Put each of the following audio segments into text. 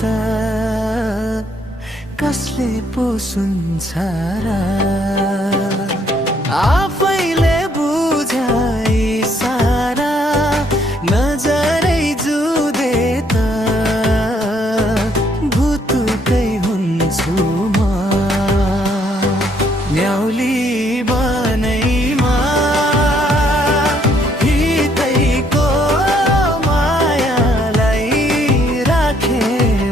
त कसले पो सुन्छ र आफैले बुझाइ सारा नजरै जुदे त भुतुकै हुन्छु म न्याउली बनैमा हितैको मायालाई राखे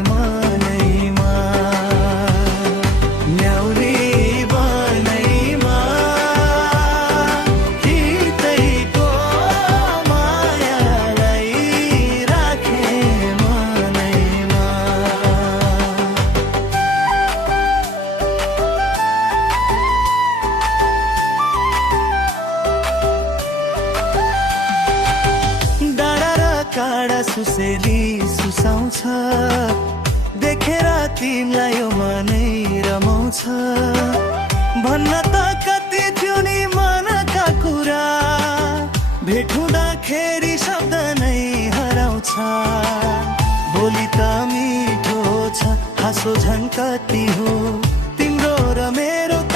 मनैमा न्याउली बनैमा हितैको मायालाई राखे मनैमा डाँडा र काँडा सुसेली सुसाउँछ देखेर तिमीलाई यो मनै रमाउँछ भन्न त कति थियो नि मनका कुरा भेट हुँदाखेरि शब्द नै हराउँछ बोली त मिठो छ हाँसो झन् कति हो तिम्रो र मेरो त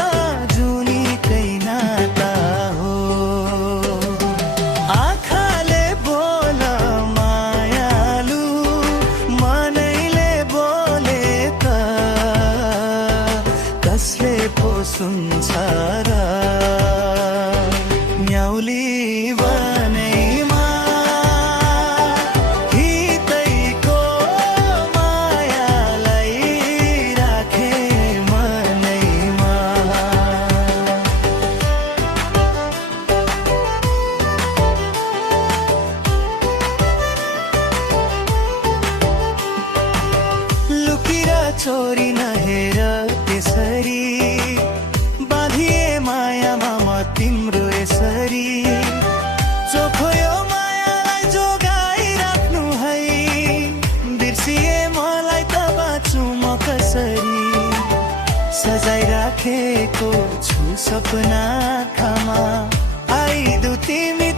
जुनीकै नाता हो आँखाले बोल मायालु मनैले बोले त कसले पो सुन्छ र न्याउली बनैमा हितैको मायालाई राखे मनैमा लुकिर चोरी नहेर त्यसरी बाँधिए मायामा म तिम्रो यसरी चोखो यो मायालाई जोगाइराख्नु है बिर्सिए मलाई त बाँच्छु म कसरी सजाइराखेको छु सपना आँखामा आइदु तिमी